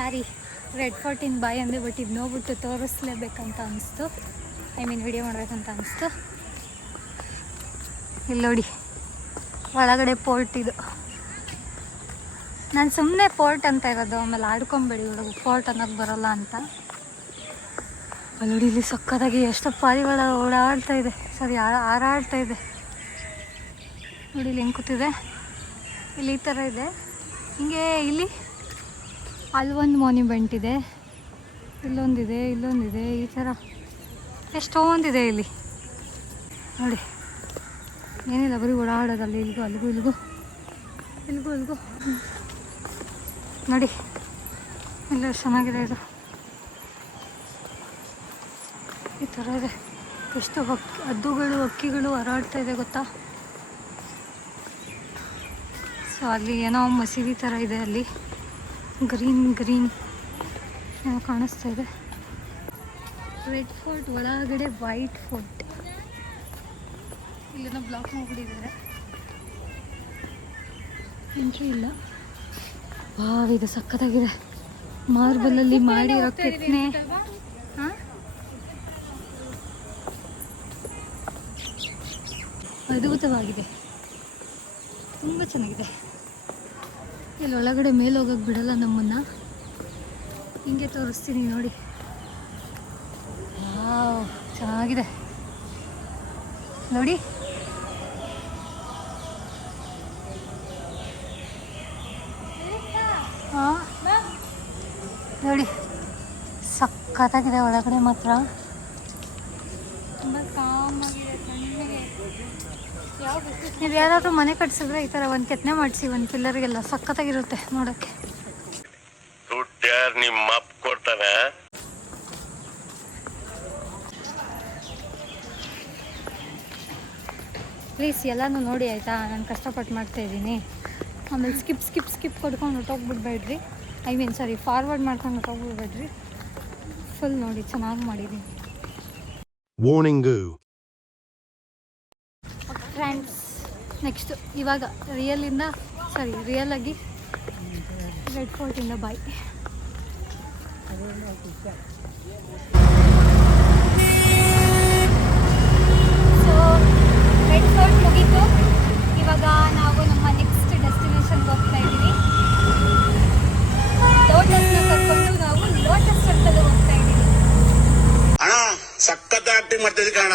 Sari red fourteen ಬಾಯ್ ಅಂದೆ, but ಇದು ನೋಡ್ಬಿಟ್ಟು ತೋರಿಸ್ಲೇಬೇಕಂತ ಅನಿಸ್ತು. ಐ ಮೀನ್ ವಿಡಿಯೋ ಮಾಡಬೇಕಂತ ಅನಿಸ್ತು. ಇಲ್ಲಿ ನೋಡಿ ಒಳಗಡೆ ಪೋರ್ಟ್ ಇದು. ನಾನು ಸುಮ್ಮನೆ ಪೋರ್ಟ್ ಅಂತ ಇರೋದು, ಆಮೇಲೆ ಆಡ್ಕೊಂಬೇಡಿ ಹುಡುಗ ಪೋರ್ಟ್ ಅನ್ನೋದು ಬರೋಲ್ಲ ಅಂತ. ಅಲ್ಲಿ ನೋಡಿ ಇಲ್ಲಿ ಸಕ್ಕತ್ತಾಗಿ ಎಷ್ಟು ಪಾರಿವಾಳ ಓಡಾಡ್ತಾ ಇದೆ, ಸಾರಿ ಹಾರಾಡ್ತಾ ಇದೆ ನೋಡಿ. ಇಲ್ಲಿ ಹೆಂಗೆ ಕೂತಿದೆ, ಇಲ್ಲಿ ಈ ಥರ ಇದೆ. ಹಿಂಗೆ ಇಲ್ಲಿ ಅಲ್ಲೊಂದು ಮಾನ್ಯುಮೆಂಟ್ ಇದೆ, ಇಲ್ಲೊಂದಿದೆ, ಇಲ್ಲೊಂದಿದೆ, ಈ ಥರ ಎಷ್ಟೊಂದಿದೆ ಇಲ್ಲಿ ನೋಡಿ. ಏನಿಲ್ಲ, ಬರೀ ಓಡಾಡೋದಲ್ಲಿ ಇಲ್ಲಿಗೂ ಅಲ್ಲಿಗೂ ಇಲ್ಲಿಗೂ ಇಲ್ಲಿಗೂ ಇಲ್ಲಿಗೂ ನೋಡಿ. ಎಲ್ಲ ಚೆನ್ನಾಗಿದೆ ಇದು, ಈ ಥರ ಇದೆ. ಎಷ್ಟು ಹದ್ದುಗಳು ಹಕ್ಕಿಗಳು ಹಾರಾಡ್ತಾ ಇದೆ ಗೊತ್ತಾ. ಸೊ ಅಲ್ಲಿ ಏನೋ ಮಸೀದಿ ಥರ ಇದೆ, ಅಲ್ಲಿ ಗ್ರೀನ್ ಗ್ರೀನ್ ಏನೋ ಕಾಣಿಸ್ತಾ ಇದೆ. ರೆಡ್ ಫೋರ್ಟ್ ಒಳಗಡೆ ವೈಟ್ ಫೋರ್ಟ್, ಇಲ್ಲೇನೋ ಬ್ಲಾಕ್ ಮಾಡಿಬಿಟ್ಟಿದ್ದಾರೆ, ಎಂಟ್ರಿ ಇಲ್ಲ. ವಾವ್, ಇದು ಸಕ್ಕತ್ತಾಗಿದೆ. ಮಾರ್ಬಲಲ್ಲಿ ಮಾಡಿರೋ ಕೆತ್ತನೆ. ಹಾಂ, ಅದ್ಭುತವಾಗಿದೆ, ತುಂಬ ಚೆನ್ನಾಗಿದೆ. ಇಲ್ಲಿ ಒಳಗಡೆ ಮೇಲೆ ಹೋಗೋಕ್ಕೆ ಬಿಡಲ್ಲ ನಮ್ಮನ್ನು, ಹಿಂಗೆ ತೋರಿಸ್ತೀನಿ ನೋಡಿ. ವಾವ್, ಚೆನ್ನಾಗಿದೆ ನೋಡಿ. ಹಾಂ ನೋಡಿ, ಸಕ್ಕತ್ತಾಗಿದೆ ಒಳಗಡೆ ಮಾತ್ರ, ತುಂಬ ಕಾಮಾಗಿದೆ, ತಣ್ಣಗೆ. ನೀವು ಯಾರಾದರೂ ಮನೆ ಕಟ್ಸಿದ್ರೆ ಈ ಥರ ಒಂದು ಕೆತ್ತನೆ ಮಾಡಿಸಿ, ಒಂದು ಪಿಲ್ಲರ್ಗೆಲ್ಲ ಸಕ್ಕತ್ತಾಗಿರುತ್ತೆ ನೋಡೋಕ್ಕೆ. ನಿಮ್ಮ ಅಪ್ಪ ಕೊಡ್ತಾನೆ. ಪ್ಲೀಸ್ ಎಲ್ಲನೂ ನೋಡಿ ಆಯಿತಾ, ನಾನು ಕಷ್ಟಪಟ್ಟು ಮಾಡ್ತಾಯಿದ್ದೀನಿ. ಆಮೇಲೆ ಸ್ಕಿಪ್ ಕೊಡ್ಕೊಂಡು ಹೊಟ್ಟೋಗ್ಬಿಡ್ಬೇಡ್ರಿ. ಐ ಮೀನ್ ಸಾರಿ, ಫಾರ್ವರ್ಡ್ ಮಾಡ್ಕೊಂಡು ಹೊಟ್ಟೋಗ್ಬಿಡ್ಬೇಡ್ರಿ. ಫುಲ್ ನೋಡಿ, ಚೆನ್ನಾಗಿ ಮಾಡಿದ್ದೀನಿ. ವಾರ್ನಿಂಗು ಫ್ರೆಂಡ್ಸ್, ನೆಕ್ಸ್ಟು ಇವಾಗ ರಿಯಲ್ ಆಗಿ ರೆಡ್ ಫೋರ್ಟಿಂದ ಬಾಯ್. ಸೊ ರೆಡ್ ಫೋರ್ಟ್ ಮುಗೀತು. ಇವಾಗ ನಾವು ನಮ್ಮ ನೆಕ್ಸ್ಟ್ ಡೆಸ್ಟಿನೇಷನ್ಗೆ ಹೋಗ್ತಾ ಇದ್ದೀವಿ. ಲೋಟಸ್ನ ಕರ್ಕೊಂಡು ನಾವು ಲೋಟಸ್ ಟೆಂಪಲ್ಗೆ ಹೋಗ್ತಾ ಇದ್ದೀವಿ. ಅಣ್ಣ ಸಖತ್ ಆಕ್ಟಿಂಗ್ ಮಾಡ್ತಿದ್ದೆ ಕಣ.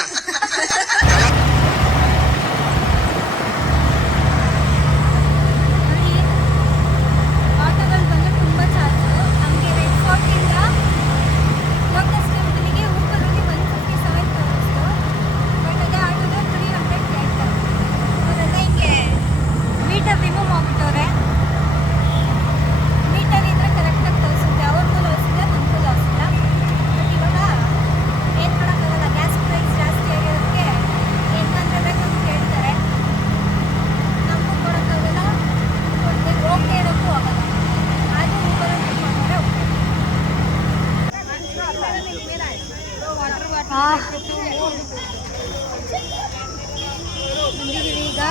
ಈಗ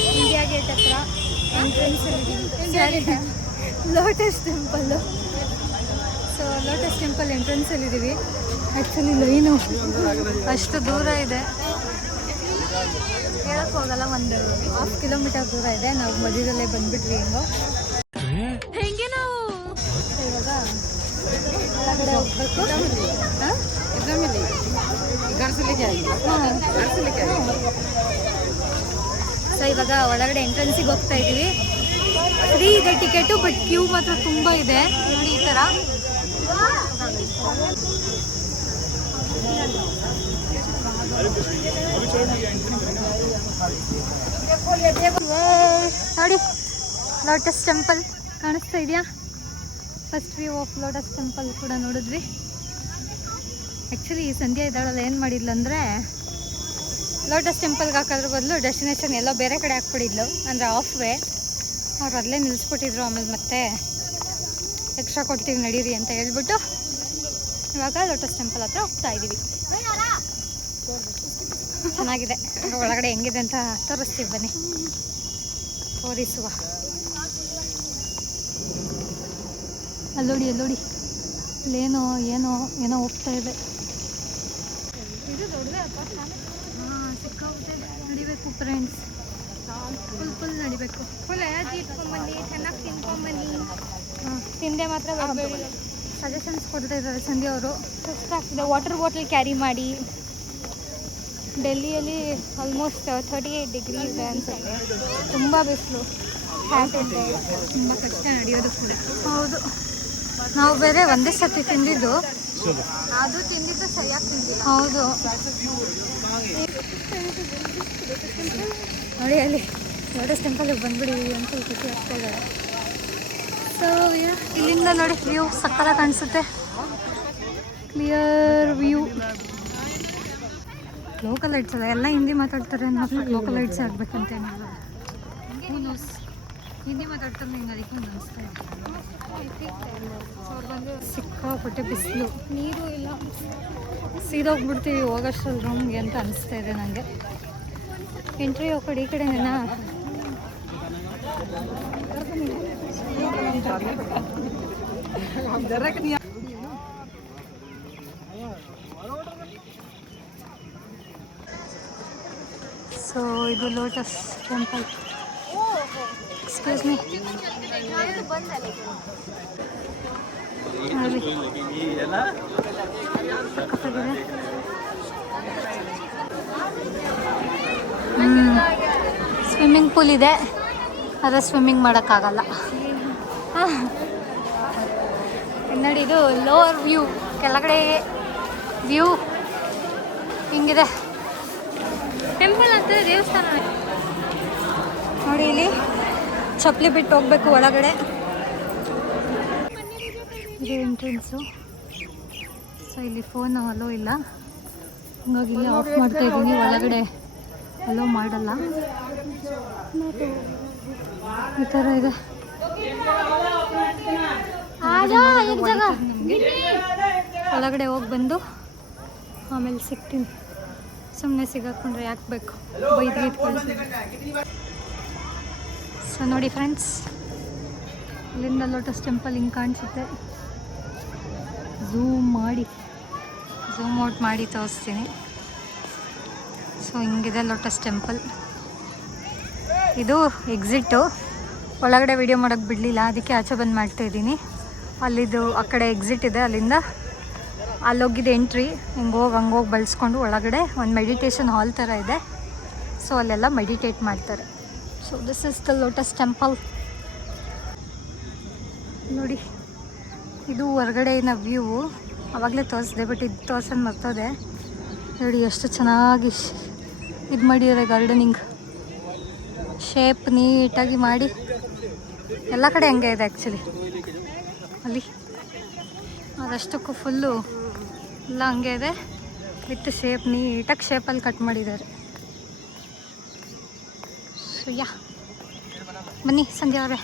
ಇಂಡಿಯಾ ಗೇಟ್ ಹತ್ರ ಎಂಟ್ರೆನ್ಸಲ್ಲಿದ್ದೀವಿ. Lotus Temple. So Lotus Temple ಎಂಟ್ರೆನ್ಸಲ್ಲಿದ್ದೀವಿ. ಆ್ಯಕ್ಚುಲಿ ಲೈನು ಅಷ್ಟು ದೂರ ಇದೆ, ಹೇಳಕ್ಕೆ ಹೋಗಲ್ಲ. ಒಂದು 1/2 ಕಿಲೋಮೀಟರ್ ದೂರ ಇದೆ. ನಾವು ಮಧ್ಯದಲ್ಲೇ ಬಂದುಬಿಟ್ವಿ ಹೆಂಗೆ ನಾವು ಇವಾಗ ಒಳಗಡೆ ಹೋಗ್ಬೇಕು. ಸೊ ಇವಾಗ ಒಳಗಡೆ ಎಂಟ್ರೆನ್ಸಿಗೆ ಹೋಗ್ತಾ ಇದ್ದೀವಿ. ಫ್ರೀ ಇದೆ ಟಿಕೆಟು, ಬಟ್ ಕ್ಯೂ ಮಾತ್ರ ತುಂಬ ಇದೆ ನೋಡಿ. ಈ ಥರ ನೋಡಿ, ಲೋಟಸ್ ಟೆಂಪಲ್ ಕಾಣಿಸ್ತಾ ಇದೆಯಾ? First view of lotus temple ಕೂಡ ನೋಡಿದ್ವಿ. ಆ್ಯಕ್ಚುಲಿ ಈ ಸಂಧ್ಯಾ ಇದ್ದಾಳಲ್ಲ ಏನು ಮಾಡಿದ್ಲು ಲೋಟಸ್ ಟೆಂಪಲ್ಗೆ ಹಾಕೋದ್ರ ಬದಲು ಡೆಸ್ಟಿನೇಷನ್ ಎಲ್ಲೋ ಬೇರೆ ಕಡೆ ಹಾಕ್ಬಿಟ್ಟಿದ್ಲು, ಅಂದರೆ ಆಫ್ ವೇ. ಅವ್ರು ಅಲ್ಲೇ ನಿಲ್ಲಿಸ್ಬಿಟ್ಟಿದ್ರು. ಆಮೇಲೆ ಮತ್ತೆ ಎಕ್ಸ್ಟ್ರಾ ಕೊಡ್ತೀವಿ ನಡೀರಿ ಅಂತ ಹೇಳ್ಬಿಟ್ಟು ಇವಾಗ ಲೋಟಸ್ ಟೆಂಪಲ್ ಹತ್ರ ಹೋಗ್ತಾ ಇದ್ದೀವಿ. ಚೆನ್ನಾಗಿದೆ, ಒಳಗಡೆ ಹೆಂಗಿದೆ ಅಂತ ತೋರಿಸ್ತೀವಿ ಬನ್ನಿ, ತೋರಿಸುವ. ಅಲ್ಲೋಡಿ ಇಲ್ಲೇನೋ ಏನೋ ಹೋಗ್ತಾ ಇದೆ. ಇದು ದೊಡ್ಡದೇ ಅಪ್ಪ. ಹಾಂ, ಸಿಕ್ಕಾಗುತ್ತೆ. ನಡಿಬೇಕು ಫ್ರೆಂಡ್ಸ್, ಫುಲ್ ನಡಿಬೇಕು. ಫುಲ್ ಎನರ್ಜಿ ಇಟ್ಕೊಂಬನ್ನಿ, ಚೆನ್ನಾಗಿ ತಿನ್ಕೊಂಬನ್ನಿ. ಹಾಂ, ತಿಂದೆ ಮಾತ್ರ ಬರಬೇಡಿ. ಸಜೆಷನ್ಸ್ ಕೊಡ್ತಾ ಇದ್ದಾರೆ ಸಂಧ್ಯಾ ಅವರು. ಸುಸ್ತಾಗ್ತಿದೆ, ವಾಟರ್ ಬಾಟಲ್ ಕ್ಯಾರಿ ಮಾಡಿ. ಡೆಲ್ಲಿಯಲ್ಲಿ ಆಲ್ಮೋಸ್ಟ್ 38 ಡಿಗ್ರಿ ಇದೆ ಅನ್ಸುತ್ತೆ. ತುಂಬ ಬಿಸಿಲು, ಹ್ಯಾಟ್ ಇದೆ, ತುಂಬ ಕಷ್ಟ ನಡೆಯೋದು ಕೂಡ. ಹೌದು, ನಾವು ಬೇರೆ ಒಂದೇ ಸತಿ ತಿಂದಿದ್ದು. ಅದು ತಿಂದಿದ್ದು ಸರಿಯಾಗಿ ತಿಂದಿಲ್ಲ. ಹೌದು, ನೋಡಿ ಅಲ್ಲಿ ಲೋಟಸ್ ಟೆಂಪಲ್ಗೆ ಬಂದ್ಬಿಡಿ ಅಂತ ಖುಷಿ ಆಗ್ತಾ ಇದ್ದಾರೆ. ಸೊ ಇಲ್ಲಿಂದ ನೋಡಿ ವ್ಯೂ ಸಕ್ಕತ್ತಾಗಿ ಕಾಣಿಸುತ್ತೆ, ಕ್ಲಿಯರ್ ವ್ಯೂ. ಲೋಕಲ್ ಲೈಟ್ಸ್ ಅಲ್ಲ, ಎಲ್ಲ ಹಿಂದಿ ಮಾತಾಡ್ತಾರೆ. Local lights ಆಗ್ಬೇಕಂತೇನಿಲ್ಲ. ಹಿಂದಿ ಮಾತಾಡ್ತಾರೆ ಹಿಂಗೆ, ಅದಕ್ಕೆ ಒಂದು ಅನಿಸ್ತಾ ಇದೆ. ಸಿಕ್ಕಾಪಟ್ಟೆ ಬಿಸಿಲು, ನೀರು ಇಲ್ಲ, ಸೀದೋಗ್ಬಿಡ್ತೀವಿ ಹೋಗೋಷ್ಟರಲ್ಲಿ ರೂಮ್ಗೆ ಅಂತ ಅನಿಸ್ತಾ ಇದೆ ನನಗೆ. ಎಂಟ್ರಿ ಆ ಕಡೆ ಈ ಕಡೆನೇನಾ? ಸೊ ಇದು lotus temple. Excuse me, swimming pool ಇದೆ, ಆದರೆ ಸ್ವಿಮ್ಮಿಂಗ್ ಮಾಡೋಕ್ಕಾಗಲ್ಲ. ನೋಡಿ, ಇದು ಲೋವರ್ ವ್ಯೂ, ಕೆಳಗಡೆ ವ್ಯೂ ಹಿಂಗಿದೆ. ಟೆಂಪಲ್ ಅಂತ ದೇವಸ್ಥಾನ ನೋಡಿ, ಇಲ್ಲಿ ಚಪ್ಪಲಿ ಬಿಟ್ಟು ಹೋಗ್ಬೇಕು ಒಳಗಡೆ. ಇದು ಎಂಟ್ರೆನ್ಸು. ಸೊ ಇಲ್ಲಿ ಫೋನ್ ಅಲೋ ಇಲ್ಲ, ಹಾಗಾಗಿ ಇಲ್ಲಿ ಆಫ್ ಮಾಡ್ತಾ ಇದ್ದೀನಿ. ಒಳಗಡೆ ಅಲೋ ಮಾಡಲ್ಲ, ಈ ಥರ ಇದೆ. ಒಳಗಡೆ ಹೋಗಿ ಬಂದು ಆಮೇಲೆ ಸಿಗ್ತೀನಿ. ಸುಮ್ಮನೆ ಸಿಗಾಕೊಂಡ್ರೆ ಯಾಕೆ ಬೇಕು, ಬೈದ್ಗೀತ್ ಕಳಿಸಿ. ಸೊ ನೋಡಿ ಫ್ರೆಂಡ್ಸ್, ಇಲ್ಲಿಂದ ಲೋಟಸ್ ಟೆಂಪಲ್ ಹಿಂಗೆ ಕಾಣಿಸುತ್ತೆ. ಝೂಮ್ ಔಟ್ ಮಾಡಿ ತೋರಿಸ್ತೀನಿ. ಸೊ ಹಿಂಗಿದೆ ಲೋಟಸ್ ಟೆಂಪಲ್. ಇದು ಎಕ್ಸಿಟ್ಟು, ಒಳಗಡೆ ವಿಡಿಯೋ ಮಾಡೋಕ್ಕೆ ಬಿಡಲಿಲ್ಲ, ಅದಕ್ಕೆ ಆಚೆ ಬಂದು ಮಾಡ್ತಾಯಿದ್ದೀನಿ. ಅಲ್ಲಿದು ಆ ಕಡೆ ಎಕ್ಸಿಟ್ ಇದೆ, ಅಲ್ಲಿಂದ ಅಲ್ಲೋಗಿದ್ದು ಎಂಟ್ರಿ. ಹಂಗೋಗಿ ಬಳಸ್ಕೊಂಡು ಒಳಗಡೆ ಒಂದು ಮೆಡಿಟೇಷನ್ ಹಾಲ್ ಥರ ಇದೆ. ಸೊ ಅಲ್ಲೆಲ್ಲ ಮೆಡಿಟೇಟ್ ಮಾಡ್ತಾರೆ. So this is the lotus temple. ನೋಡಿ, ಇದು ಹೊರಗಡೆಯಿನ ವ್ಯೂ. ಆವಾಗಲೇ ತೋರಿಸಿದೆ, ಬಟ್ ಇದು ತೋರ್ಸೋದು ಮರ್ತೋದೆ. ನೋಡಿ ಎಷ್ಟು ಚೆನ್ನಾಗಿ ಇದು ಮಾಡಿದ್ದಾರೆ, ಗಾರ್ಡನಿಂಗ್ ಶೇಪ್ ನೀಟಾಗಿ ಮಾಡಿ. ಎಲ್ಲ ಕಡೆ ಹಂಗೆ ಇದೆ ಆ್ಯಕ್ಚುಲಿ. ಅಲ್ಲಿ ಅದಷ್ಟಕ್ಕೂ ಫುಲ್ಲು ಎಲ್ಲ ಹಂಗೆ ಇದೆ, ವಿತ್ ಶೇಪ್ ನೀಟಾಗಿ ಶೇಪಲ್ಲಿ ಕಟ್ ಮಾಡಿದ್ದಾರೆ. ಸೊ ಬನ್ನಿ ಸಂಧ್ಯಾ ಅವರೇ.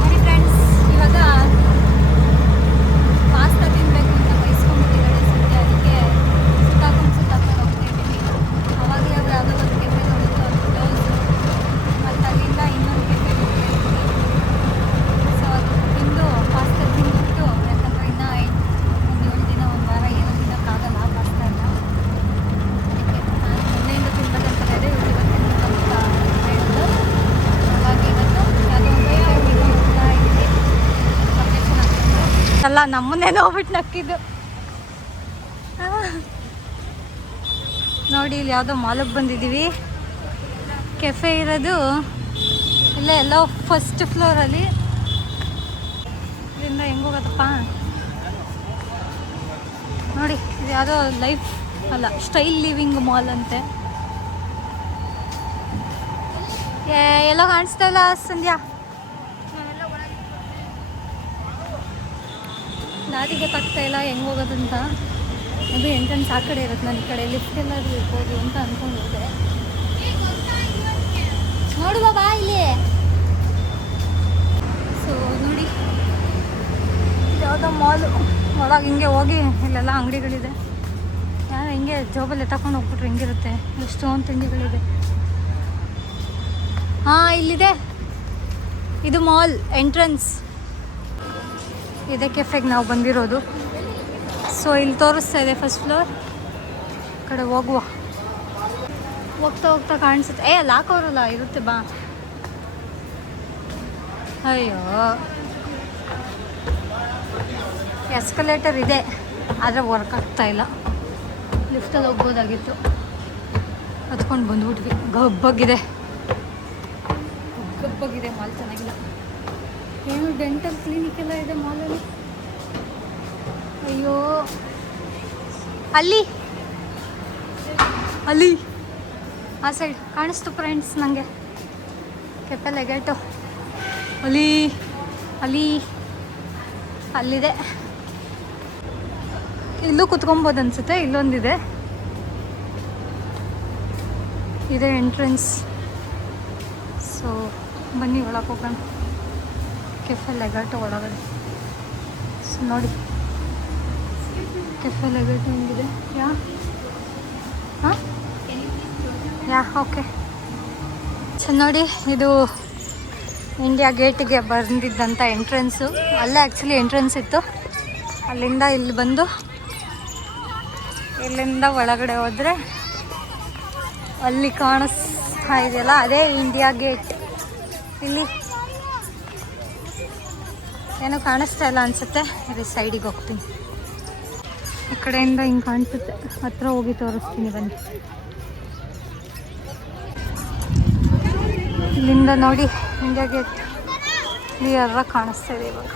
ನೋಡಿ ಫ್ರೆಂಡ್ಸ್, ಇವಾಗ ಪಾಸ್ತಾ ತಿನ್ನಬೇಕು ಅಂತ ಬಯಸ್ಕೊಂಡ್ಬಿಟ್ಟಿದ್ದಾಳೆ ಸಂಧ್ಯಾ. ಅದಕ್ಕೆ ಸುತ್ತಾಕೊಂಡು ಹೋಗ್ತಾ ಇದ್ದೀನಿ. ಅವಾಗಲೇ ಅವ್ರು ಯಾವುದೋ ಒಂದು ಕೆಫೆ ನೋಡಿದ್ರು, ಅದು ಕ್ಲೋಸು. ಮತ್ತು ಅಲ್ಲಿಂದ ಇನ್ನೊಂದು ಕೆಫೆ ಹೋಗ್ತಾ ಇದ್ದೀನಿ. ಸೊ ಅದು ತಿಂದು ಪಾಸ್ತಾ ತಿಂದ್ಬಿಟ್ಟು, ಯಾಕಂದರೆ ಇನ್ನೂ ಒಂದು 7 ದಿನ, ಒಂದು ವಾರ ಏನೋ ತಿನ್ನೋಕ್ಕಾಗಲ್ಲ ಪಾಸ್ತಾ ಎಲ್ಲ. ಅದಕ್ಕೆ ನಾನು ಮೊನ್ನೆಯಿಂದ ತಿನ್ಬೇಕಂತ ಇದೆ, ಇವತ್ತು ತಿನ್ನಬೇಕಂತ ಹೇಳಿದ್ದು. ಹಾಗಾಗಿ ಇವತ್ತು ಯಾವುದೋ ಒಂದು ಕೆಫೆ ಹೋಗ್ತಾ ಇದ್ದೀನಿ. ಅಲ್ಲ, ನಮ್ಮನ್ನೇ ನೋಡ್ಬಿಟ್ಟು ನಕ್ಕಿದ್ದು. ನೋಡಿ, ಇಲ್ಲಿ ಯಾವುದೋ ಮಾಲಿಗೆ ಬಂದಿದ್ದೀವಿ. ಕೆಫೆ ಇರೋದು ಇಲ್ಲೇ ಎಲ್ಲೋ ಫಸ್ಟ್ ಫ್ಲೋರಲ್ಲಿ. ಇಲ್ಲಿಂದ ಹೆಂಗೆ ಹೋಗೋದಪ್ಪ ನೋಡಿ. ಇದು ಯಾವುದೋ ಲೈಫ್ ಅಲ್ಲ, ಸ್ಟೈಲ್ ಲಿವಿಂಗ್ ಮಾಲ್ ಅಂತೆ. ಎಲ್ಲೋ ಕಾಣಿಸ್ತಾ ಇಲ್ಲ ಸಂಧ್ಯಾ. ದಾರಿ ಗೊತ್ತಾಗ್ತಾ ಇಲ್ಲ ಹೆಂಗೆ ಹೋಗೋದಂತ. ಅದು ಎಂಟ್ರೆನ್ಸ್ ಆ ಕಡೆ ಇರುತ್ತೆ, ನಾನು ಈ ಕಡೆ ಲಿಫ್ಟ್ ಎಲ್ಲಾದರೂ ಇರ್ಬೋದು ಅಂತ ಅಂದ್ಕೊಂಡು ಹೋದೆ. ನೋಡುವ ಬಾ ಇಲ್ಲಿ. ಸೊ ನೋಡಿ, ಯಾವುದೋ ಮಾಲು ಒಳಗೆ ಹಿಂಗೆ ಹೋಗಿ ಇಲ್ಲೆಲ್ಲ ಅಂಗಡಿಗಳಿದೆ. ಯಾರು ಹಿಂಗೆ ಜೋಬಲ್ಲಿ ತಗೊಂಡು ಹೋಗ್ಬಿಟ್ರೆ ಹೆಂಗಿರುತ್ತೆ, ಎಷ್ಟೊಂದು ತಿಂಡಿಗಳಿದೆ. ಹಾಂ, ಇಲ್ಲಿದೆ ಇದು ಮಾಲ್ ಎಂಟ್ರೆನ್ಸ್. ಇದೇ ಕೆಫೆಗೆ ನಾವು ಬಂದಿರೋದು. ಸೊ ಇಲ್ಲಿ ತೋರಿಸ್ತಾ ಇದೆ ಫಸ್ಟ್ ಫ್ಲೋರ್. ಕಡೆ ಹೋಗುವ. ಹೋಗ್ತಾ ಹೋಗ್ತಾ ಕಾಣಿಸುತ್ತೆ. ಅಲ್ಲಿ ಹಾಕೋರಲ್ಲ ಇರುತ್ತೆ ಬಾ. ಅಯ್ಯೋ, ಎಸ್ಕಲೇಟರ್ ಇದೆ ಆದರೆ ವರ್ಕ್ ಆಗ್ತಾ ಇಲ್ಲ. ಲಿಫ್ಟಲ್ಲಿ ಹೋಗ್ಬೋದಾಗಿತ್ತು. ಹತ್ಕೊಂಡು ಬಂದ್ಬಿಟ್ವಿ. ಗಬ್ಬಗಿದೆ ಮಾಲ್, ಚೆನ್ನಾಗಿಲ್ಲ. ಏನು ಡೆಂಟಲ್ ಕ್ಲಿನಿಕ್ ಎಲ್ಲ ಇದೆ ಮಾಲಲ್ಲಿ. ಅಯ್ಯೋ, ಅಲ್ಲಿ ಆ ಸೈಡ್ ಕಾಣಿಸ್ತು ಫ್ರೆಂಡ್ಸ್ ನನಗೆ. ಕೆಫೆ ಲೆಗೇಟು ಅಲ್ಲಿದೆ. ಇಲ್ಲೂ ಕುತ್ಕೊಬೋದು ಅನ್ಸುತ್ತೆ. ಇಲ್ಲೊಂದಿದೆ, ಇದೆ ಎಂಟ್ರೆನ್ಸ್. ಸೊ ಬನ್ನಿ ಒಳಗೆ ಹೋಗೋಣ. ಕೆಫೆ ಲೆಗೇಟು ಒಳಗಡೆ. ಸೊ ನೋಡಿ ಕೆಫೆ ಲೆಗೇಟು ಹೆಂಗಿದೆ. ಓಕೆ. ಸೊ ನೋಡಿ, ಇದು ಇಂಡಿಯಾ ಗೇಟಿಗೆ ಬಂದಿದ್ದಂಥ ಎಂಟ್ರೆನ್ಸು. ಅಲ್ಲೇ ಆ್ಯಕ್ಚುಲಿ ಎಂಟ್ರೆನ್ಸ್ ಇತ್ತು. ಅಲ್ಲಿಂದ ಇಲ್ಲಿ ಬಂದು ಇಲ್ಲಿಂದ ಒಳಗಡೆ ಹೋದರೆ ಅಲ್ಲಿ ಕಾಣಿಸ್ತಾ ಇದೆಯಲ್ಲ, ಅದೇ ಇಂಡಿಯಾ ಗೇಟ್. ಇಲ್ಲಿ ಏನೋ ಕಾಣಿಸ್ತಾ ಇಲ್ಲ ಅನಿಸುತ್ತೆ. ಅದೇ ಸೈಡಿಗೆ ಹೋಗ್ತೀನಿ. ಈ ಕಡೆಯಿಂದ ಹಿಂಗೆ ಕಾಣಿಸುತ್ತೆ. ಹತ್ರ ಹೋಗಿ ತೋರಿಸ್ತೀನಿ ಬನ್ನಿ. ಇಲ್ಲಿಂದ ನೋಡಿ ಇಂಡಿಯಾ ಗೇಟ್ ಕ್ಲಿಯರಾಗಿ ಕಾಣಿಸ್ತಾ ಇದೆ ಇವಾಗ.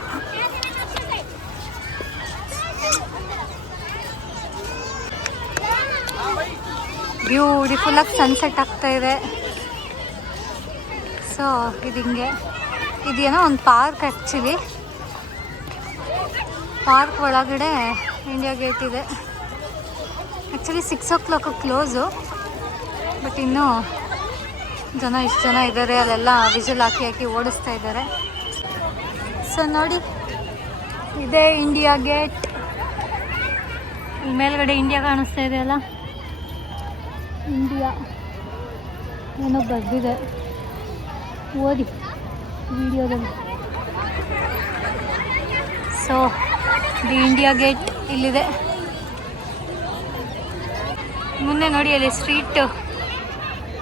ಬ್ಯೂಟಿಫುಲ್ಲಾಗಿ ಸನ್ಸೆಟ್ ಆಗ್ತಾ ಇದೆ. ಸೊ ಇದು ಹಿಂಗೆ, ಇದೇನೋ ಒಂದು ಪಾರ್ಕ್ ಆ್ಯಕ್ಚುಲಿ. ಪಾರ್ಕ್ ಒಳಗಡೆ ಇಂಡಿಯಾ ಗೇಟ್ ಇದೆ. Actually 6 o'clock close. ಬಟ್ ಇನ್ನೂ ಎಷ್ಟು ಜನ ಇದ್ದಾರೆ, ಅಲ್ಲೆಲ್ಲ ವಿಜುಲ್ ಹಾಕಿ ಓಡಿಸ್ತಾ ಇದ್ದಾರೆ. ಸೊ ನೋಡಿ, ಇದೇ ಇಂಡಿಯಾ ಗೇಟ್. ಇಲ್ಲಿ ಮೇಲ್ಗಡೆ ಇಂಡಿಯಾ ಕಾಣಿಸ್ತಾ ಇದೆಯಲ್ಲ, ಇಂಡಿಯಾ ಏನೋ ಬರ್ದಿದೆ, ಓದಿ ವಿಡಿಯೋದಲ್ಲಿ. ಸೊ ದಿ ಇಂಡಿಯಾ ಗೇಟ್ ಇಲ್ಲಿದೆ. ಮುಂದೆ ನೋಡಿ, ಅಲ್ಲಿ ಸ್ಟ್ರೀಟ್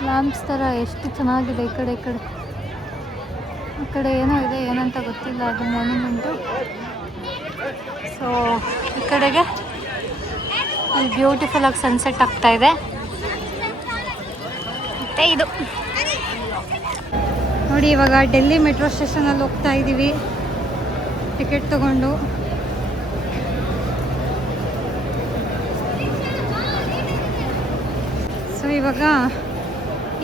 ಲ್ಯಾಂಪ್ಸ್ ಥರ ಎಷ್ಟು ಚೆನ್ನಾಗಿದೆ. ಈ ಕಡೆ ಆ ಕಡೆ ಏನೋ ಇದೆ, ಏನಂತ ಗೊತ್ತಿಲ್ಲ, ಅದು ಮಾನ್ಯುಮೆಂಟು. ಸೊ ಈ ಕಡೆಗೆ ಅಲ್ಲಿ ಬ್ಯೂಟಿಫುಲ್ಲಾಗಿ ಸನ್ಸೆಟ್ ಆಗ್ತಾ ಇದೆ. ಮತ್ತು ಇದು ನೋಡಿ, ಇವಾಗ ಡೆಲ್ಲಿ ಮೆಟ್ರೋ ಸ್ಟೇಷನಲ್ಲಿ ಹೋಗ್ತಾ ಇದ್ದೀವಿ ಟಿಕೆಟ್ ತೊಗೊಂಡು. ಸೊ ಇವಾಗ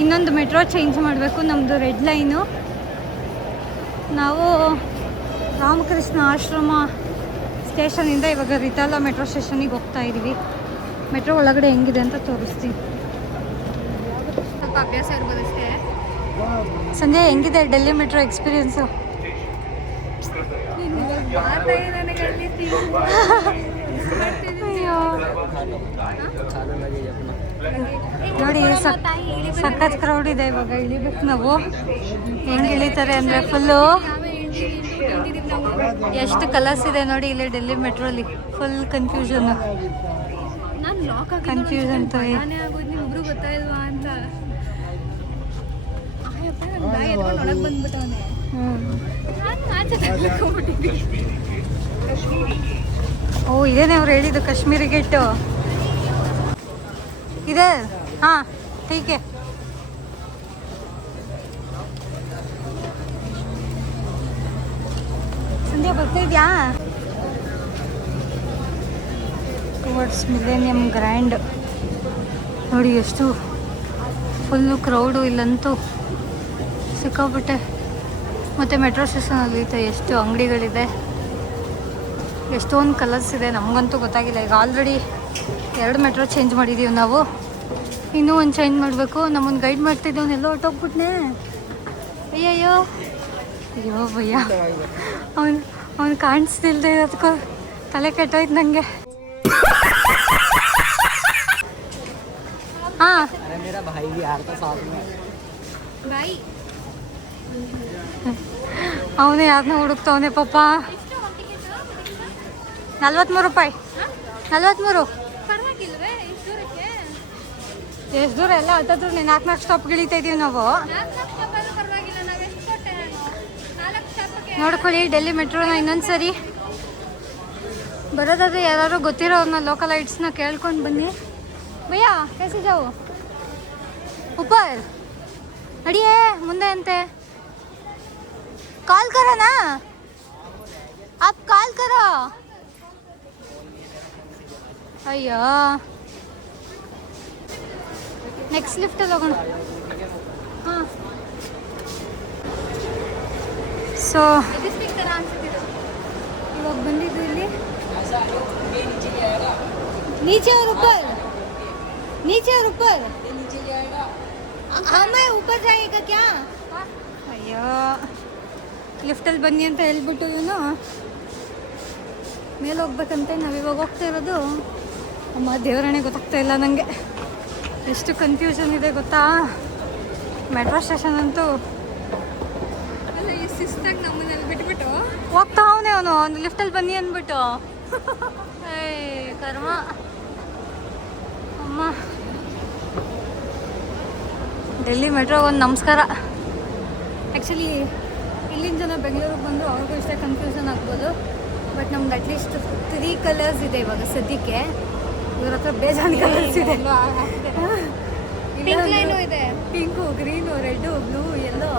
ಇನ್ನೊಂದು ಮೆಟ್ರೋ ಚೇಂಜ್ ಮಾಡಬೇಕು. ನಮ್ಮದು ರೆಡ್ ಲೈನು. ನಾವು ರಾಮಕೃಷ್ಣ ಆಶ್ರಮ ಸ್ಟೇಷನಿಂದ ಇವಾಗ ರಿತಾಲ ಮೆಟ್ರೋ ಸ್ಟೇಷನಿಗೆ ಹೋಗ್ತಾ ಇದ್ದೀವಿ. ಮೆಟ್ರೋ ಒಳಗಡೆ ಹೆಂಗಿದೆ ಅಂತ ತೋರಿಸ್ತೀನಿ. ಸ್ವಲ್ಪ ಅಭ್ಯಾಸ ಇರ್ಬೋದಷ್ಟೇ. ಸಂಜೆ ಹೆಂಗಿದೆ ಡೆಲ್ಲಿ ಮೆಟ್ರೋ ಎಕ್ಸ್ಪೀರಿಯನ್ಸು? ಅಯ್ಯೋ, ನೋಡಿ ಸಖತ್ ಕ್ರೌಡ್ ಇದೆ. ಇವಾಗ ಇಳಿಬೇಕು ನಾವು. ಹೆಂಗೆ ಇಳಿತಾರೆ ಅಂದರೆ ಫುಲ್ಲು ಎಷ್ಟು ಕಲರ್ಸ್ ಇದೆ ನೋಡಿ ಇಲ್ಲಿ ಡೆಲ್ಲಿ ಮೆಟ್ರೋಲಿ. ಫುಲ್ ಕನ್ಫ್ಯೂಷನ್ ಗೊತ್ತಾಯಿಲ್ವಾ ಅಂತ ಒಳಗೆ ಬಂದ್ಬಿಟ್ಟವನೆ. ಓ, ಇದೇನೇ ಅವ್ರು ಹೇಳಿದ್ದು ಕಾಶ್ಮೀರಿ ಗೇಟು ಇದೆ. ಹಾಂ, ಟೀಕೆ. ಸಂಧ್ಯಾ ಬರ್ತಿದ್ಯಾ? Towards millennium grand. ನೋಡಿ ಎಷ್ಟು ಫುಲ್ಲು ಕ್ರೌಡು ಇಲ್ಲಂತೂ ಸಿಕ್ಕಾಬಿಟ್ಟೆ. ಮತ್ತು ಮೆಟ್ರೋ ಸ್ಟೇಷನಲ್ಲಿ ಎಷ್ಟು ಅಂಗಡಿಗಳಿದೆ, ಎಷ್ಟೊಂದು ಕಲರ್ಸ್ ಇದೆ. ನಮಗಂತೂ ಗೊತ್ತಾಗಿಲ್ಲ. ಈಗ ಆಲ್ರೆಡಿ 2 ಮೆಟ್ರೋ ಚೇಂಜ್ ಮಾಡಿದ್ದೀವಿ ನಾವು. ಇನ್ನೂ ಒಂದು ಚೇಂಜ್ ಮಾಡಬೇಕು. ನಮ್ಮನ್ನು ಗೈಡ್ ಮಾಡ್ತಿದ್ದವನ್ನೆಲ್ಲ ಹೊಟ್ಟೋಗ್ಬಿಟ್ನೆ. ಅಯ್ಯಯ್ಯೋ ಭಯ್ಯ, ಅವನು ಕಾಣಿಸ್ತಿಲ್ದೆ ಇರೋದಕ್ಕೂ ತಲೆ ಕೆಟ್ಟೋಯ್ತು ನನಗೆ. ಹಾಂ, ಅವನೇ ಯಾರನ್ನ ಹುಡುಕ್ತವನೆ ಪಾಪ. 43 ರೂಪಾಯಿ. 43. ಪರವಾಗಿಲ್ವೇ ಇಷ್ಟು ದೂರಕ್ಕೆ? ಎಷ್ಟು ದೂರ ಎಲ್ಲ ಹತ್ತತ್ರ 4 ಸ್ಟಾಪ್ ಇಳಿತಾ ಇದೀವಿ ನಾವು. 4 ಸ್ಟಾಪಲ್ಲಿ ಪರವಾಗಿಲ್ಲ, ನಾವು ಎಷ್ಟು ಕೊಟ್ಟೆ ನಾನು? 4 ಸ್ಟಾಪಕ್ಕೆ ನೋಡ್ಕೊಳ್ಳಿ ಡೆಲ್ಲಿ ಮೆಟ್ರೋನ ಇನ್ನೊಂದ್ಸರಿ ಬರೋದಾದ್ರೆ ಯಾರು ಗೊತ್ತಿರೋರ್ನ ಲೋಕಲ್ ಐಟ್ಸ್ನ ಕೇಳ್ಕೊಂಡು ಬನ್ನಿ. ಭಯ್ಯ कैसे जाओ ऊपर ನಡಿಯೇ ಮುಂದೆ ಅಂತೆ. ಕಾಲ್ करो ना आप ಕಾಲ್ करो. ಅಯ್ಯೋ ನೆಕ್ಸ್ಟ್ ಲಿಫ್ಟಲ್ಲಿ ಹೋಗೋಣ. ಹಾಂ ಸೊ ಮೆಜೆಸ್ಟಿಕ್ ಥರ ಅನ್ಸುತ್ತಿದ್ದು. ಇವಾಗ ಬಂದಿದ್ದು ಇಲ್ಲಿ नीचे और ऊपर, नीचे और ऊपर. हमें ऊपर जाएगा क्या? ಅಯ್ಯೋ ಲಿಫ್ಟಲ್ಲಿ ಬನ್ನಿ ಅಂತ ಹೇಳ್ಬಿಟ್ಟು ಇವನು ಮೇಲೆ ಹೋಗ್ಬೇಕಂತೆ. ನಾವಿವಾಗ ಹೋಗ್ತಾ ಇರೋದು ಅಮ್ಮ ದೇವರಣೆ ಗೊತ್ತಾಗ್ತಾ ಇಲ್ಲ ನನಗೆ. ಎಷ್ಟು ಕನ್ಫ್ಯೂಷನ್ ಇದೆ ಗೊತ್ತಾ. ಮೆಟ್ರೋ ಸ್ಟೇಷನ್ ಅಂತೂ ಅಲ್ಲ ಈ ಶಿಸ್ತಾಗಿ ನಮ್ಮನ್ನೆಲ್ಲ ಬಿಟ್ಬಿಟ್ಟು ಹೋಗ್ತಾ ಅವನೇ ಅವನು ಒಂದು ಲಿಫ್ಟಲ್ಲಿ ಬನ್ನಿ ಅಂದ್ಬಿಟ್ಟು. ಏಯ್ ಕರ್ಮ ಅಮ್ಮ. ಡೆಲ್ಲಿ ಮೆಟ್ರೋ ಒಂದು ನಮಸ್ಕಾರ. ಆ್ಯಕ್ಚುಲಿ ಇಲ್ಲಿನ ಜನ ಬೆಂಗಳೂರಿಗೆ ಬಂದರೂ ಅವ್ರಿಗೂ ಇಷ್ಟೇ ಕನ್ಫ್ಯೂಷನ್ ಆಗ್ಬೋದು. ಬಟ್ ನಮ್ದು ಅಟ್ಲೀಸ್ಟ್ 3 ಕಲರ್ಸ್ ಇದೆ ಇವಾಗ ಸದ್ಯಕ್ಕೆ. ಇವ್ರ ಹತ್ರ ಬೇಜಾನ್ ಕಲರ್ಸ್ ಇದೆ. ಪಿಂಕ್ ಲೈನು ಇದೆ, ಪಿಂಕು, ಗ್ರೀನು, ರೆಡ್ಡು, ಬ್ಲೂ, ಎಲ್ಲೋ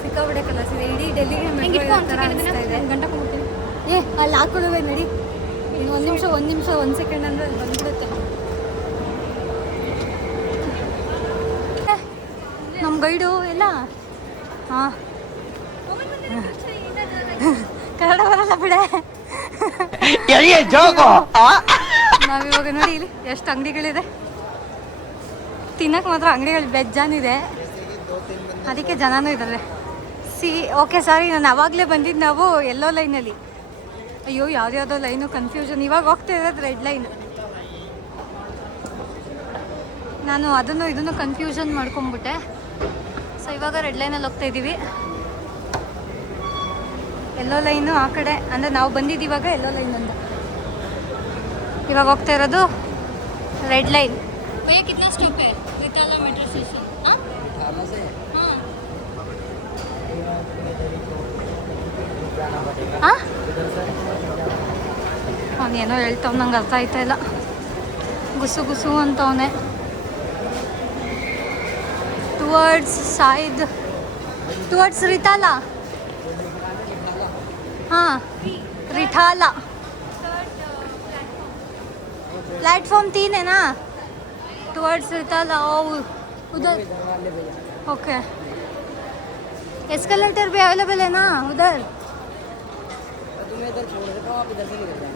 ಸಿಕ್ಕಾಬಿಡೆ ಕಲರ್ಸ್ ಇದೆ. ಇಡೀ ಡೆಲ್ಲಿಗೆ ಮೆಟ್ರೋ ಇದೆ. ಗಂಟೆ ಕೊಡ್ತೀನಿ. ಅಲ್ಲಿ ಹಾಕೊಳ್ಳುವೆ ನಡಿ. ಇನ್ನು ಒಂದು ನಿಮಿಷ 1 ಸೆಕೆಂಡ್ ಅಂದರೆ ಅಲ್ಲಿ ಬಂದ್ಬಿಡುತ್ತೆ. ನಮ್ಮ ಗೈಡು ಎಲ್ಲ ಹಾಂ ಕನ್ನಡ ಬರಲ್ಲ ಬಿಡೆ. ನಾವಿವಾಗ ನೋಡಿ ಇಲ್ಲಿ ಎಷ್ಟು ಅಂಗಡಿಗಳಿದೆ. ತಿನ್ನಕ್ಕೆ ಮಾತ್ರ ಅಂಗಡಿಗಳು ಬೆಜ್ಜಾನಿದೆ, ಅದಕ್ಕೆ ಜನನೂ ಇದ್ದಾರೆ. ಓಕೆ ಸಾರಿ, ನಾನು ಆವಾಗಲೇ ಬಂದಿದ್ದು ನಾವು ಎಲ್ಲೋ ಲೈನಲ್ಲಿ. ಅಯ್ಯೋ ಯಾವುದ್ಯಾವುದೋ ಲೈನು ಕನ್ಫ್ಯೂಷನ್. ಇವಾಗ ಹೋಗ್ತಾ ಇರೋದು ರೆಡ್ ಲೈನ್. ನಾನು ಇದನ್ನು ಕನ್ಫ್ಯೂಷನ್ ಮಾಡ್ಕೊಂಬಿಟ್ಟೆ. ಸೊ ಇವಾಗ ರೆಡ್ ಲೈನಲ್ಲಿ ಹೋಗ್ತಾ ಇದ್ದೀವಿ. ಎಲ್ಲೋ ಲೈನು ಆ ಕಡೆ, ಅಂದರೆ ನಾವು ಬಂದಿದ್ದೀವಾಗ ಎಲ್ಲೋ ಲೈನ್ ಅಂತ. ಇವಾಗ ಹೋಗ್ತಾ ಇರೋದು ರೆಡ್ ಲೈನ್. ಭಯ್ಯ ಕಿतना ಸ್ಟಾಪ್ है रिटाला मेट्रो स्टेशन? हाँ हाँ ಅವನೇನೋ ಹೇಳ್ತಾವ್, ನಂಗೆ ಅರ್ಥ ಆಯ್ತಾ ಇಲ್ಲ. ಗುಸು ಗುಸು ಅಂತವನೆ. टुवर्ड्स रिटाला. हाँ रिठाला प्लेटफॉर्म 3 है ना. टुवर्ड्स रिटाला उधर. ओके एस्केलेटर भी अवेलेबल है ना उधर?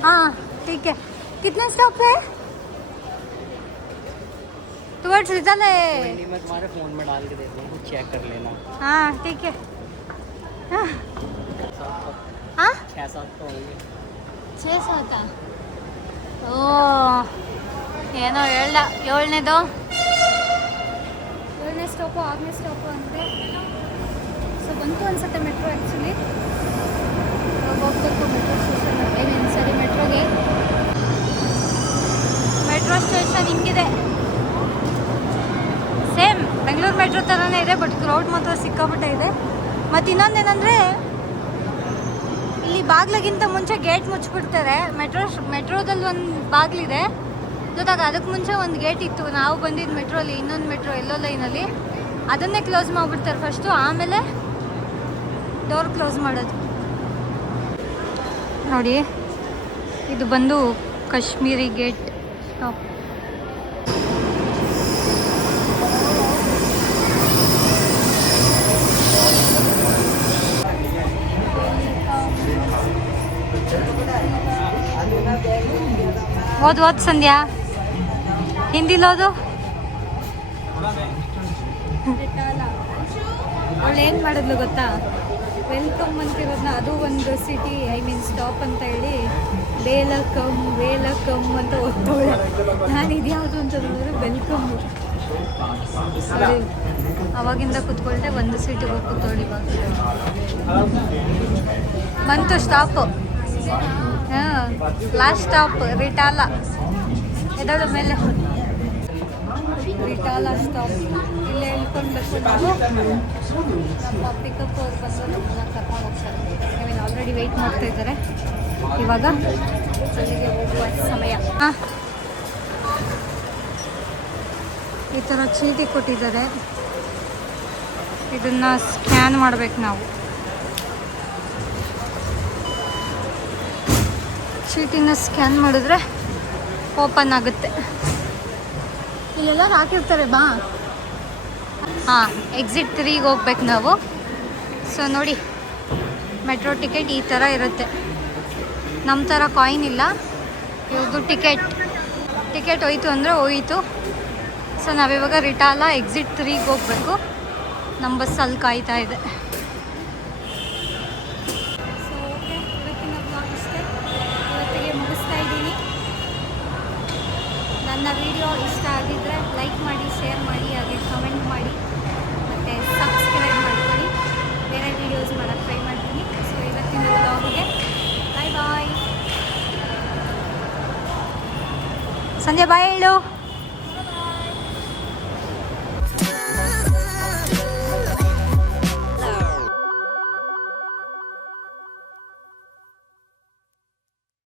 हाँ ठीक है. कितने स्टॉप है? टुवर्ड्स रिटाला है. मैं तुम्हारे फोन में डाल के देता हूँ, चेक कर लेना. हाँ ठीक है. हाँ 6-7 तो होंगे. 6-7 ಓ ಏನೋ ಹೇಳ್ದ. 7ನೇ ಸ್ಟಾಪು 6ನೇ ಸ್ಟಾಪು ಅಂದರೆ. ಸೊ ಬಂತು ಅನ್ಸುತ್ತೆ ಮೆಟ್ರೋ. ಆ್ಯಕ್ಚುಲಿ ಹೋಗ್ಬೇಕು ಮೆಟ್ರೋ ಸ್ಟೇಷನ್. ಸರಿ ಮೆಟ್ರೋಗೆ. ಮೆಟ್ರೋ ಸ್ಟೇಷನ್ ಹಿಂಗಿದೆ, ಸೇಮ್ ಬೆಂಗಳೂರು ಮೆಟ್ರೋ ಥರನೇ ಇದೆ. ಬಟ್ ಕ್ರೌಡ್ ಮಾತ್ರ ಸಿಕ್ಕಾಪಟ್ಟೆ ಇದೆ. ಮತ್ತು ಇನ್ನೊಂದೇನೆಂದರೆ ಇಲ್ಲಿ ಬಾಗ್ಲಿಗಿಂತ ಮುಂಚೆ ಗೇಟ್ ಮುಚ್ಚಿಬಿಡ್ತಾರೆ. ಮೆಟ್ರೋದಲ್ಲಿ ಒಂದು ಬಾಗಿಲಿದೆ ಜೊತೆಗೆ ಅದಕ್ಕೆ ಮುಂಚೆ ಒಂದು ಗೇಟ್ ಇತ್ತು. ನಾವು ಬಂದಿದ್ದು ಮೆಟ್ರೋಲಿ, ಇನ್ನೊಂದು ಮೆಟ್ರೋ ಎಲ್ಲೋ ಲೈನಲ್ಲಿ. ಅದನ್ನೇ ಕ್ಲೋಸ್ ಮಾಡಿಬಿಡ್ತಾರೆ ಫಸ್ಟು, ಆಮೇಲೆ ಡೋರ್ ಕ್ಲೋಸ್ ಮಾಡೋದು. ನೋಡಿ ಇದು ಬಂದು ಕಾಶ್ಮೀರಿ ಗೇಟ್ ಸ್ಟಾಪ್. ಓದು ಸಂಧ್ಯಾ, ಹಿಂದಿಲೋದು. ಅವಳು ಏನು ಮಾಡಿದ್ಲು ಗೊತ್ತಾ, ವೆಲ್ಕಮ್ ಅಂತಿರೋದನ್ನ ಅದು ಒಂದು ಸಿಟಿ ಸ್ಟಾಪ್ ಅಂತ ಹೇಳಿ ವೇಲಕಮ್ ಅಂತ ಓದ್ತವಳೆ. ನಾನು ಇದ್ಯಾವುದು ಅಂತ ನೋಡಿದ್ರೆ ವೆಲ್ಕಮ್. ಅವಾಗಿಂದ ಕೂತ್ಕೊಳ್ದೆ ಒಂದು ಸೀಟಿಗೆ ಹೋಗಿ ಕೂತ್ಕೊಳ್ಳಿ. ಇವಾಗ ಬಂತು ಸ್ಟಾಪು. ಹಾಂ ಲಾಸ್ಟ್ ಸ್ಟಾಪ್ ರಿಟಾಲ. ಎದಳ ಮೇಲೆ ರಿಟಾಲ ಸ್ಟಾಪ್. ಇಲ್ಲೇ ಇಳ್ಕೊಳ್ಬೇಕು ನಾವು. ನಮ್ಮ ಪಿಕಪ್ ಅವ್ರು ಬಂದು ನಮ್ಮನ್ನ ಕರ್ಕೊಂಡು ಹೋಗ್ತಾರೆ. ಆಮೇಲೆ ಆಲ್ರೆಡಿ ವೆಯ್ಟ್ ಮಾಡ್ತಾ ಇದ್ದಾರೆ. ಇವಾಗ ಅಲ್ಲಿಗೆ ಹೋಗುವ ಸಮಯ. ಈ ಥರ ಚೀಟಿ ಕೊಟ್ಟಿದ್ದಾರೆ. ಇದನ್ನು ಸ್ಕ್ಯಾನ್ ಮಾಡಬೇಕು ನಾವು. ಚೀಟಿನ ಸ್ಕ್ಯಾನ್ ಮಾಡಿದ್ರೆ ಓಪನ್ ಆಗುತ್ತೆ. ಇಲ್ಲೆಲ್ಲ ಹಾಕಿರ್ತಾರೆ ಬಾ. ಹಾಂ, ಎಕ್ಸಿಟ್ 3ಗೆ ಹೋಗ್ಬೇಕು ನಾವು. ಸೊ ನೋಡಿ, ಮೆಟ್ರೋ ಟಿಕೆಟ್ ಈ ಥರ ಇರುತ್ತೆ. ನಮ್ಮ ಥರ ಕಾಯಿನ್ ಇಲ್ಲ, ಇವ್ರದ್ದು ಟಿಕೆಟ್ ಹೋಯ್ತು ಅಂದರೆ ಹೋಯಿತು. ಸೊ ನಾವಿವಾಗ ರಿಟಾಲ ಎಕ್ಸಿಟ್ 3ಗೆ ಹೋಗಬೇಕು. ನಮ್ಮ ಬಸ್ ಅಲ್ಲಿ ಕಾಯ್ತಾ ಇದೆ. ಸೊ ಓಕೆ, ಇವತ್ತಿನ ಬ್ಲಾಗ್ ಇಷ್ಟೇ. ಇವತ್ತಿಗೆ ಮುಗಿಸ್ತಾ ಇದ್ದೀನಿ. ನನ್ನ ವಿಡಿಯೋ ಇಷ್ಟ ಆಗಿದ್ದರೆ ಲೈಕ್ ಮಾಡಿ, ಶೇರ್ ಮಾಡಿ, ಹಾಗೆ ಕಮೆಂಟ್ ಮಾಡಿ, ಮತ್ತು ಸಬ್ಸ್ಕ್ರೈಬ್ ಮಾಡ್ಕೊಳ್ಳಿ. ಬೇರೆ ವೀಡಿಯೋಸ್ ಮಾಡೋಕ್ಕೆ ಟ್ರೈ ಮಾಡ್ತೀನಿ. ಸೊ ಇವತ್ತಿನ ಬ್ಲಾಗ್ಗೆ ಬಾಯ್ ಬಾಯ್. ಸಂಧ್ಯಾ ಬಾಯ್ ಹೇಳು.